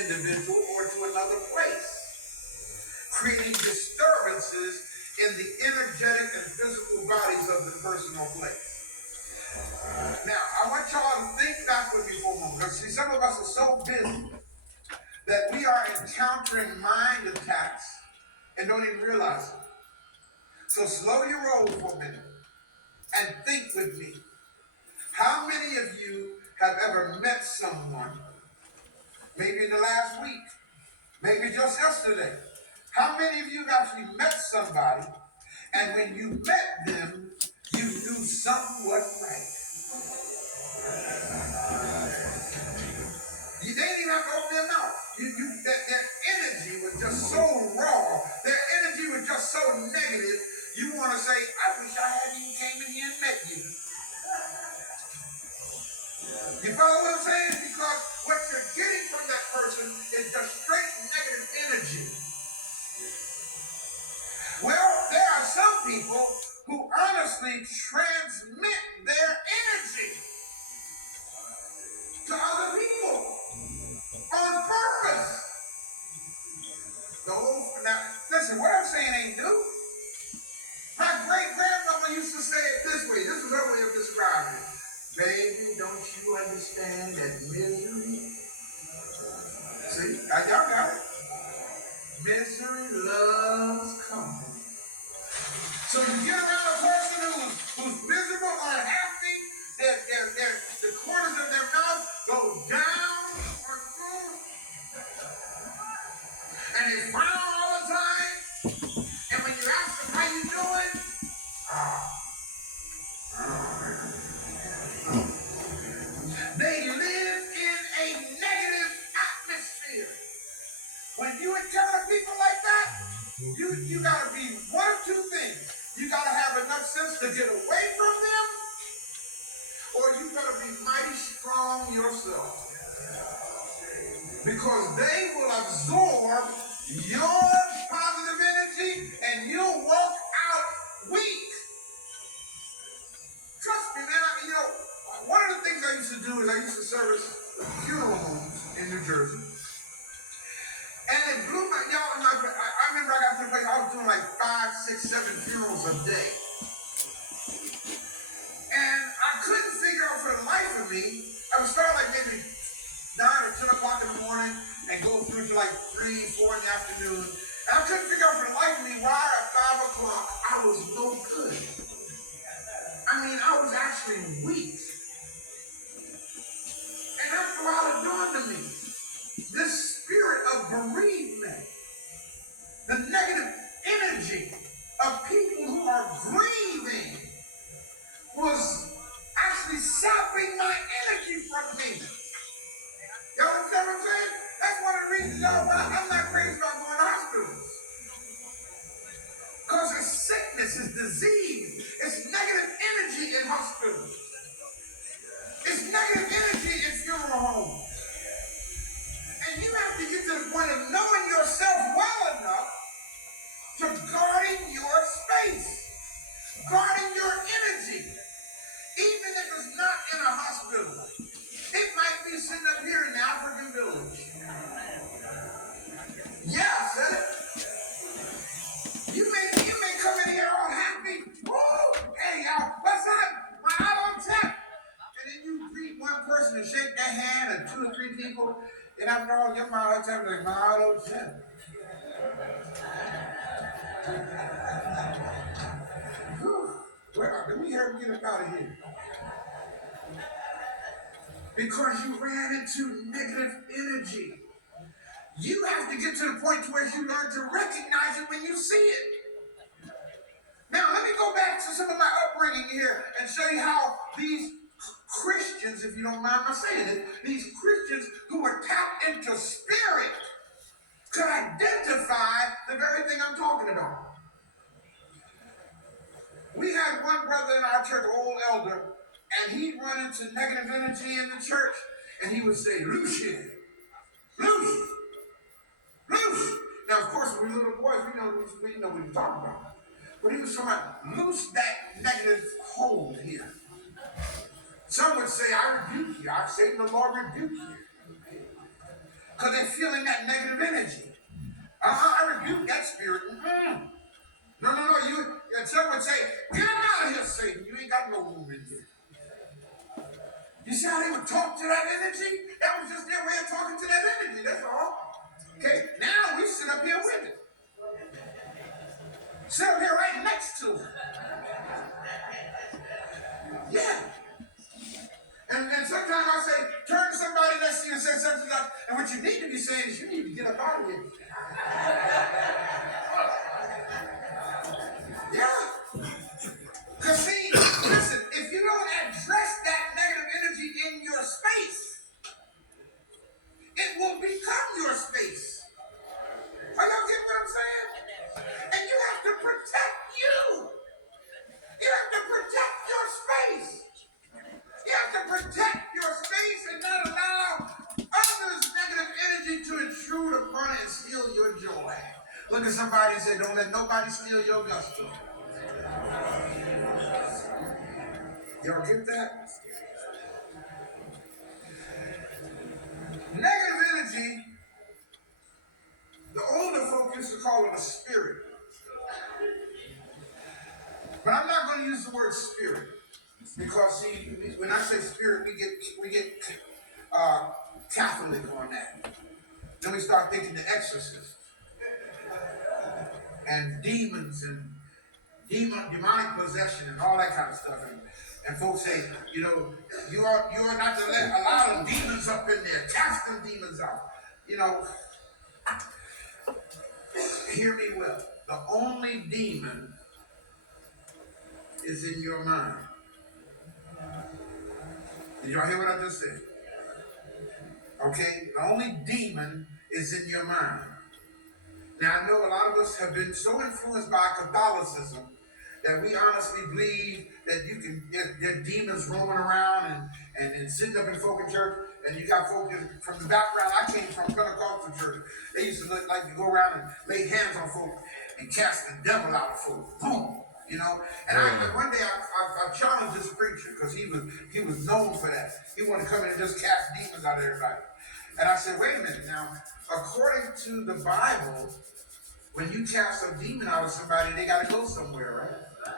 individual or to another place, creating disturbances in the energetic and physical bodies of the person or place. Now, I want y'all to think back with me for a moment, because see, some of us are so busy that we are encountering mind attacks and don't even realize it. So slow your roll for a minute and think with me. How many of you have ever met someone, maybe in the last week, maybe just yesterday? How many of you have actually met somebody, and when you met them, you knew something wasn't right? You didn't even have to open their mouth. Their energy was just so raw. Their energy was just so negative. You want to say, I wish I hadn't even came in here and met you. You follow what I'm saying? Because what you're getting from that person is just straight negative energy. Well, there are some people who honestly transmit their energy to other people on purpose. Now, listen, what I'm saying ain't new. My great-grandmama used to say it this way. This was her way of describing it. Baby, don't you understand that misery? See, y'all got it. Misery loves company. So you get around a person who's miserable, unhappy, the corners of their mouth go down or through, and they frown all the time. And when you ask them how you doing, they live in a negative atmosphere. When you encounter people like that, you gotta be one of two things. You gotta have enough sense to get away from them, or you gotta be mighty strong yourself. Because they will absorb your positive energy and you'll walk out weak. Trust me, man. One of the things I used to do is I used to service funeral homes in New Jersey. And it blew my, I remember I got to the place, I was doing like 5, 6, 7 funerals a day. And I couldn't figure out for the life of me, I would start like maybe 9 or 10 o'clock in the morning and go through to like 3, 4 in the afternoon. And I couldn't figure out for the life of me why at 5 o'clock I was no good. I mean, I was actually weak. And after a while it dawned on me, this spirit of bereavement, the negative energy of people who are grieving was actually sapping my energy from me. Y'all understand what I'm saying? That's one of the reasons, y'all, why I'm not crazy about going to hospitals. Because it's sickness, it's disease, it's negative energy in hospitals. It's negative energy in funeral homes. And you have to get to the point of knowing yourself well enough to guarding your space, guarding your energy, even if it's not in a hospital. It might be sitting up here in the African village. Yeah, I said it. You may come in here all happy. Woo! Hey, y'all, what's up? My auto tech. And then you greet one person and shake their hand, and 2 or 3 people. And after all, your my auto tech like my auto tech. Well, let me help you get out of here. Because you ran into negative energy. You have to get to the point where you learn to recognize it when you see it. Now, let me go back to some of my upbringing here and show you how these Christians, if you don't mind my saying it, these Christians who were tapped into spirit could identify the very thing I'm talking about. We had one brother in our church, old elder, and he'd run into negative energy in the church, and he would say, Lucian, loose, loose. Now, of course, when we little boys, we know what he's talking about. But he was talking about, loose that negative hold here. Some would say, I rebuke you. I say, the Lord rebuke you. because they're feeling that negative energy. I rebuke that spirit. No. Someone would say, get him out of here, Satan. You ain't got no room in here. You see how they would talk to that energy? That was just their way of talking to that energy, that's all. Okay, now we sit up here with it. Sit up here right next to it. Yeah. And sometimes I say, turn to somebody next to you and say something like, and what you need to be saying is you need to get up out of here. Yeah. Because see, listen, if you don't address that negative energy in your space, it will become your space. Are y'all getting what I'm saying? And you have to protect you. You have to protect your space. You have to protect your space and not allow others' negative energy to intrude upon it and steal your joy. Look at somebody and say, don't let nobody steal your gusto. Y'all get that? Negative energy, the older folk used to call it a spirit. But I'm not going to use the word spirit. Because see, when I say spirit, we get Catholic on that. Then we start thinking the exorcist and demons and demonic possession and all that kind of stuff. And folks say, you are not to let a lot of demons up in there. Cast them demons out. Hear me well. The only demon is in your mind. Did y'all hear what I just said? Okay? The only demon is in your mind. Now, I know a lot of us have been so influenced by Catholicism that we honestly believe that there are demons roaming around and sitting up in folk in church, and you got folk from the background. I came from Pentecostal church. They used to like to go around and lay hands on folk and cast the devil out of folk. Boom! And one day I challenged this preacher because he was known for that. He wanted to come in and just cast demons out of everybody. And I said, wait a minute now. According to the Bible, when you cast a demon out of somebody, they got to go somewhere, right?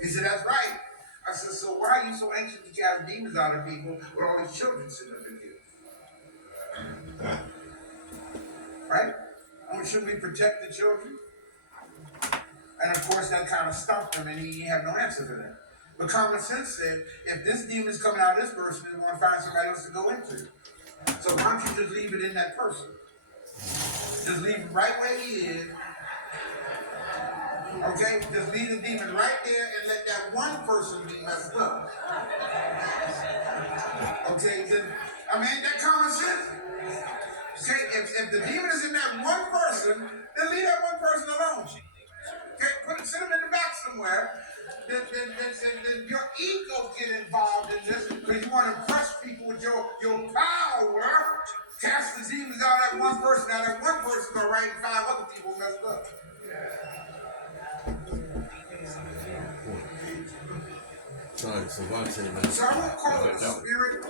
He said, that's right. I said, so why are you so anxious to cast demons out of people with all these children sitting up in here? Right? Shouldn't we protect the children? And of course, that kind of stumped him, and he had no answer for that. But common sense said, if this demon is coming out of this person, we want to find somebody else to go into. So why don't you just leave it in that person? Just leave it right where he is. Okay? Just leave the demon right there and let that one person be messed up. Okay? Ain't that common sense? Okay? If the demon is in that one person, then leave that one person alone. Okay? Sit him in the back somewhere. Then your ego get involved in this because you want to impress people with your power. Cast the demons out of that one person. Now that one person go right and 5 other people messed up. So I won't call it a spirit,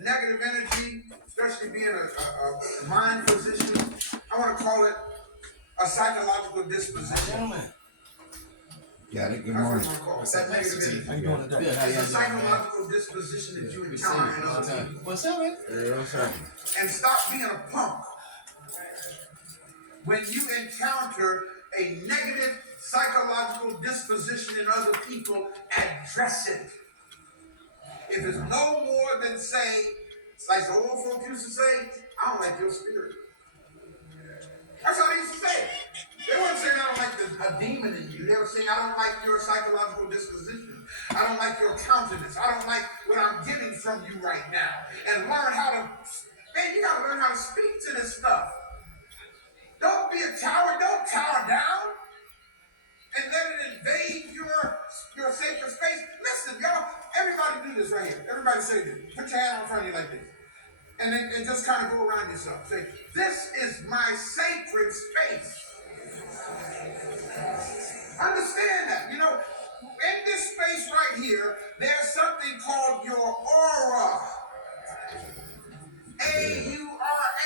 negative energy, especially being a mind position. I want to call it a psychological disposition. Got it. Good morning. That negative energy. How you doing today? It's a psychological disposition that you encounter in other people. What's up, man? And stop being a punk. When you encounter a negative psychological disposition in other people, address it. If it's no more than say, like the old folks used to say, I don't like your spirit. That's how they used to say it. They weren't saying I don't like a demon in you. They were saying I don't like your psychological disposition. I don't like your countenance. I don't like what I'm getting from you right now. And learn how to, you got to learn how to speak to this stuff. Don't be a coward. Don't cower down and let it invade your sacred space. Listen, y'all, everybody do this right here. Everybody say this. Put your hand in front of you like this. And then just kind of go around yourself. Say, this is my sacred space. Understand that. In this space right here, there's something called your aura. AURA.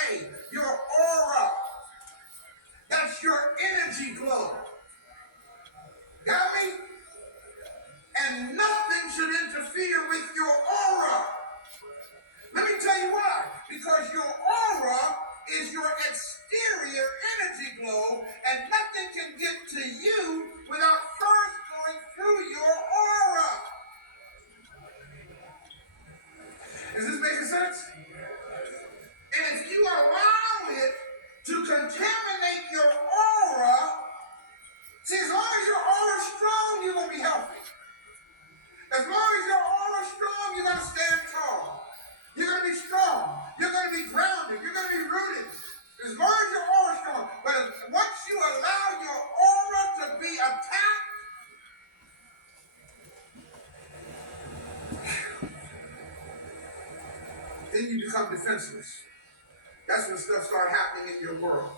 defenseless. That's when stuff start happening in your world,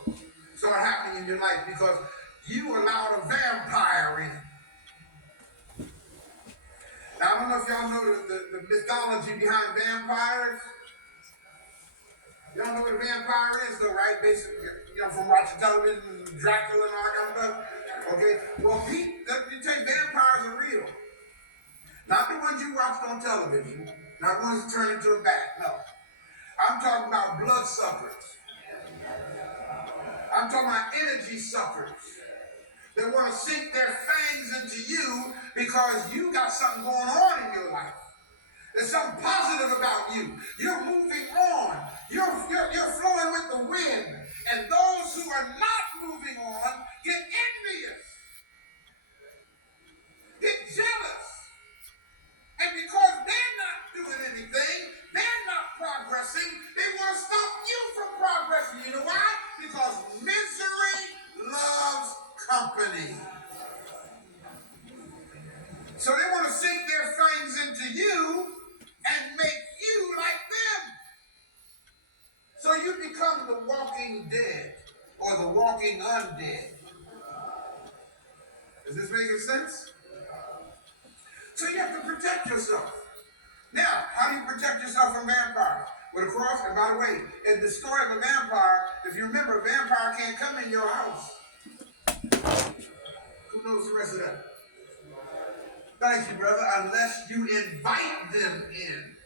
start happening in your life, because you allowed a vampire in. Now, I don't know if y'all know the mythology behind vampires. Y'all know what a vampire is, though, right? Basically, from watching television, Dracula and all that kind of stuff. Okay? Well, let me tell you, vampires are real. Not the ones you watched on television, not ones that turn into a bat, no. I'm talking about blood suckers. I'm talking about energy suckers. They want to sink their fangs into you because you got something going on in your life. There's something positive about you. You're moving on. You're flowing with the wind. And those who are not moving on get envious, get jealous. And because they're not doing anything, they're not progressing, they want to stop you from progressing. You know why? Because misery loves company. So they want to sink their fangs into you and make you like them. So you become the walking dead or the walking undead. Is this making sense? So you have to protect yourself. Now, how do you protect yourself from vampires? With a cross. And by the way, in the story of a vampire, if you remember, a vampire can't come in your house. Who knows the rest of that? Thank you, brother. Unless you invite them in.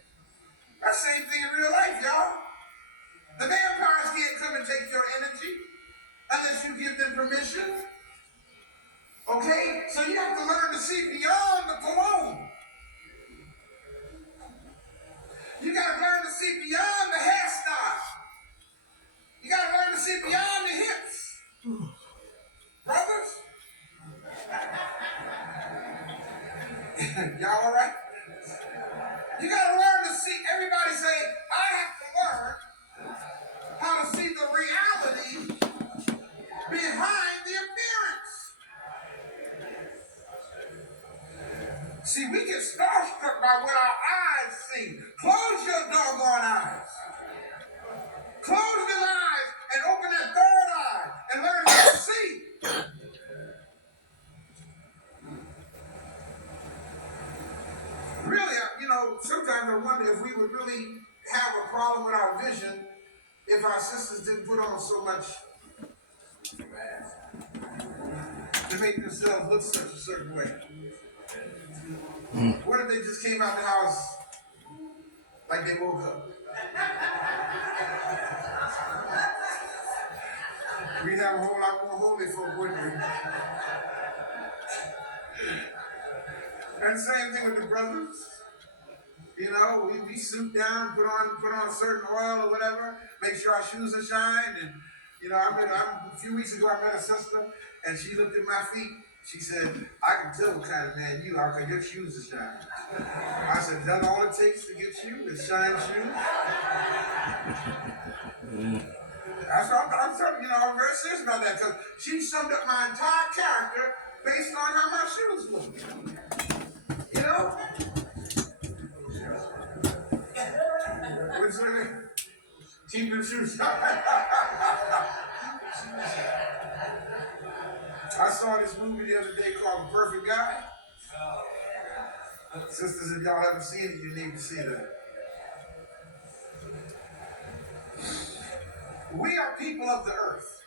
That's the same thing in real life, y'all. The vampires can't come and take your energy unless you give them permission. Okay? So you have to learn to see beyond the cologne. You got to learn to see beyond the hairstyle. You got to learn to see beyond the hips. Brothers? Y'all all right? You got to learn to see. Everybody say, I have to learn how to see the reality behind the appearance. See, we get starstruck by what our eyes see. Close your doggone eyes. Close them eyes and open that third eye and learn how to see. Really, sometimes I wonder if we would really have a problem with our vision if our sisters didn't put on so much to make themselves look such a certain way. What if they just came out the house like they woke up? We'd have a whole lot more holy folk, wouldn't we? And the same thing with the brothers. We suit down, put on a certain oil or whatever, make sure our shoes are shined. And a few weeks ago I met a sister, and she looked at my feet. She said, I can tell what kind of man you are because your shoes are shining. I said, is that all it takes to get you, is shine shoes? That's what I'm telling you. I'm very serious about that because she summed up my entire character based on how my shoes look. What's that? Keep your shoes shine. I saw this movie the other day called The Perfect Guy. Sisters, if y'all haven't seen it, you need to see that. We are people of the earth.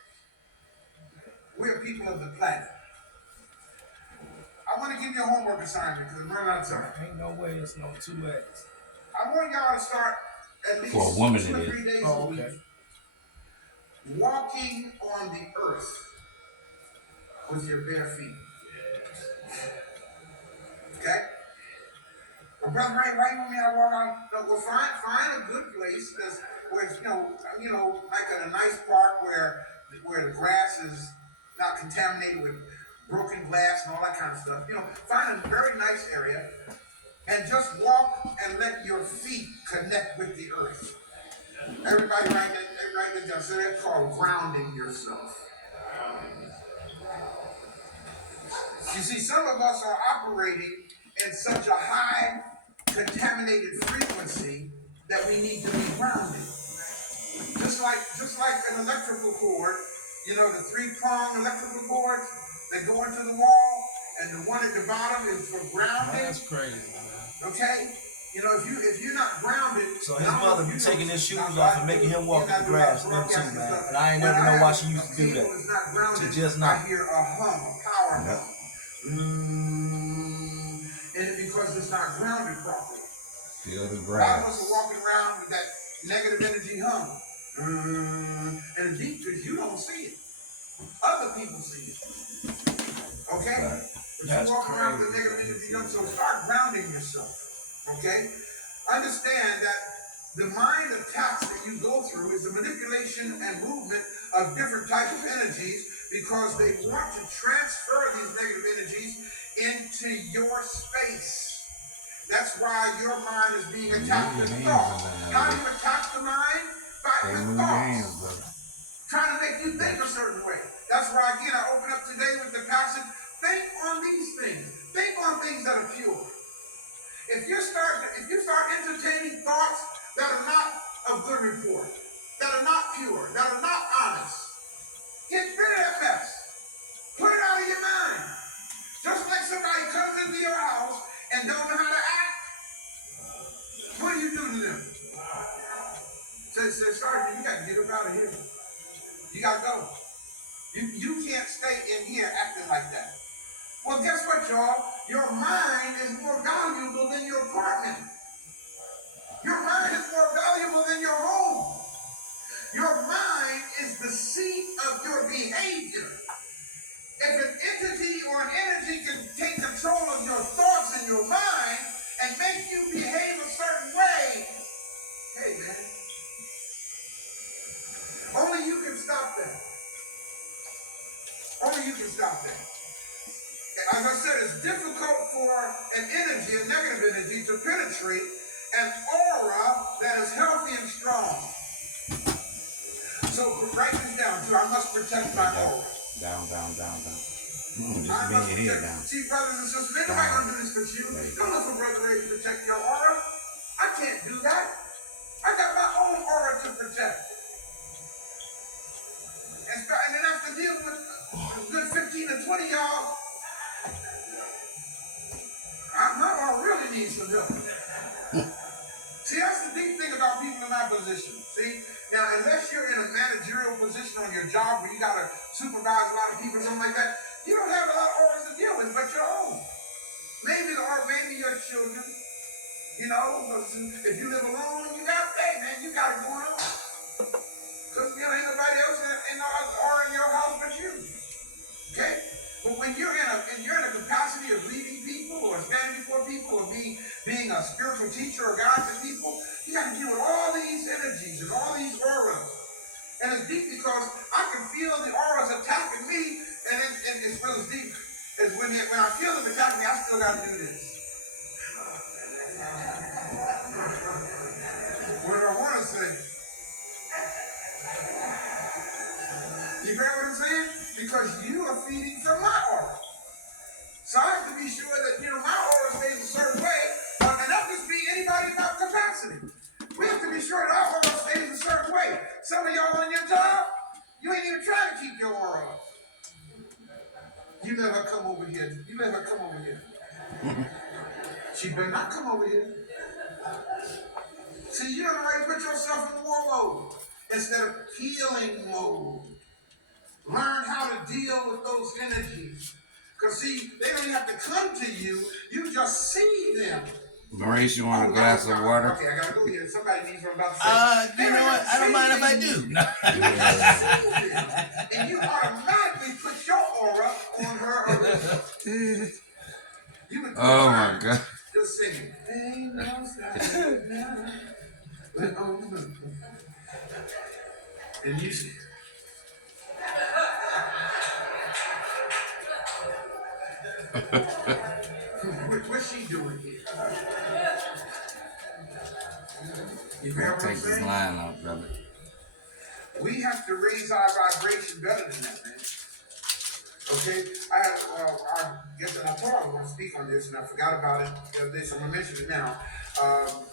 We are people of the planet. I want to give you a homework assignment because I'm running out of time. Ain't no way it's no 2X. I want y'all to start at least For a woman 2 or it 3 is. days Oh, a week okay. walking on the earth with your bare feet. Okay? Well, brother, right? Why you want me to walk out? No, well, find a good place where it's, like in a nice park where the grass is not contaminated with broken glass and all that kind of stuff. Find a very nice area and just walk and let your feet connect with the earth. Everybody write that down. So that's called grounding yourself. You see, some of us are operating in such a high contaminated frequency that we need to be grounded. Just like an electrical cord, you know, the 3-prong electrical cords that go into the wall, and the one at the bottom is for grounding. That's crazy, man. Okay? You know, if you're not grounded. So his mother be taking his shoes off and making him walk in the grass, them too, man. And I ain't never know why she used to do that. She just not. I hear a hum, a power hum. And it's because it's not grounded properly. Feel the A lot of us grass. are walking around with that negative energy hum. And the deep is you don't see it. Other people see it. Okay? Right. But That's you walk around with a crazy. negative energy hum, so start grounding yourself. Okay? Understand that the mind attacks that you go through is the manipulation and movement of different types of energies because they want to transfer these negative energies into your space. That's why your mind is being attacked with thoughts. How do you attack the mind? By with Move your hands, thoughts. brother. Trying to make you think a certain way. That's why, again, I open up today with the passage, think on these things. Think on things that are pure. If you start entertaining thoughts that are not of good report, that are not pure, that are not honest, get rid of that mess. Put it out of your mind. Just like somebody comes into your house and don't know how to act, what do you do to them? Say, Sergeant, you got to get up out of here. You got to go. You can't stay in here acting like that. Well, guess what, y'all? Your mind is more valuable than your apartment. Your mind is more valuable than your home. Your mind is the seat of your behavior. If an entity or an energy can take control of your thoughts and your mind and make you behave a certain way, hey, man, only you can stop that. Only you can stop that. As I said, it's difficult for an energy, a negative energy, to penetrate an aura that is healthy and strong. So write this down, too. I must protect my aura. Down. Just I bend must your head protect. down. See, brothers and sisters, ain't nobody gonna do this but you. Don't look for Brother Ray to protect your aura. I can't do that. I got my own aura to protect. And then I have to deal with a good 15 to 20 y'all. My aura really needs some help. See, that's the deep thing about people in my position. See, now unless you're in a managerial position on your job where you gotta supervise a lot of people or something like that, you don't have a lot of auras to deal with but your own. Maybe your children. You know, if you live alone, you got that, man. You got it going on. Because ain't nobody else in your house but you. Okay? But when you're in a capacity of leading people or standing before people or being a spiritual teacher or guide to people, you got to deal with all these energies and all these auras. And it's deep because I can feel the auras attacking me, and it's really deep. Is when I feel them attacking me, I still got to do this. What do I want to say? You grab what I'm saying? Because you are feeding from my aura. So I have to be sure that, my aura stays a certain way. And that just be anybody about capacity. We have to be sure that our aura stays a certain way. Some of y'all on your job, you ain't even trying to keep your aura up. You let her come over here. She better not come over here. See, you don't already put yourself in war mode instead of healing mode. Learn how to deal with those energies. Because, see, they don't even have to come to you. You just see them. Maurice, you want a glass of water? Okay, I gotta go here. Somebody needs what I'm about to say. You know what? I don't mind if I do. You just see them. And you automatically put your aura on her already. You would Oh my God. just singing. Ain't no stopping now. And you see. What's she doing here? You hear what I'm Take this saying? line out, brother. We have to raise our vibration better than that, man. Okay, I guess, and I thought I was going to speak on this, and I forgot about it the other day, so I'm gonna mention it now.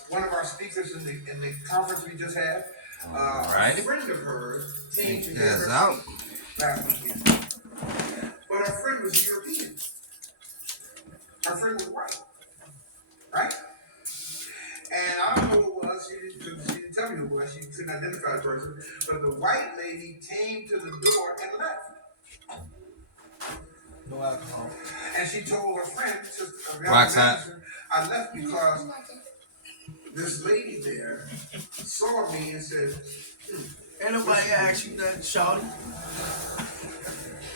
One of our speakers in the conference we just had, Alright. a friend of hers came to Yes, her out. last weekend, but her friend was European. Her friend was white, right? And I don't know who it was. She didn't tell me who it was. She couldn't identify the person. But the white lady came to the door and left. No alcohol. And she told her friend, Wax hat. I left because this lady there saw me and said, Ain't nobody asked you nothing, shawty.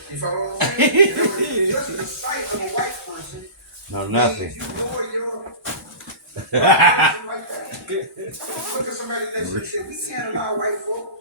you follow what I'm saying? It was just the sight of a white person. No, nothing. made you lower your like that. Look at somebody next to you and say, we can't allow white folk.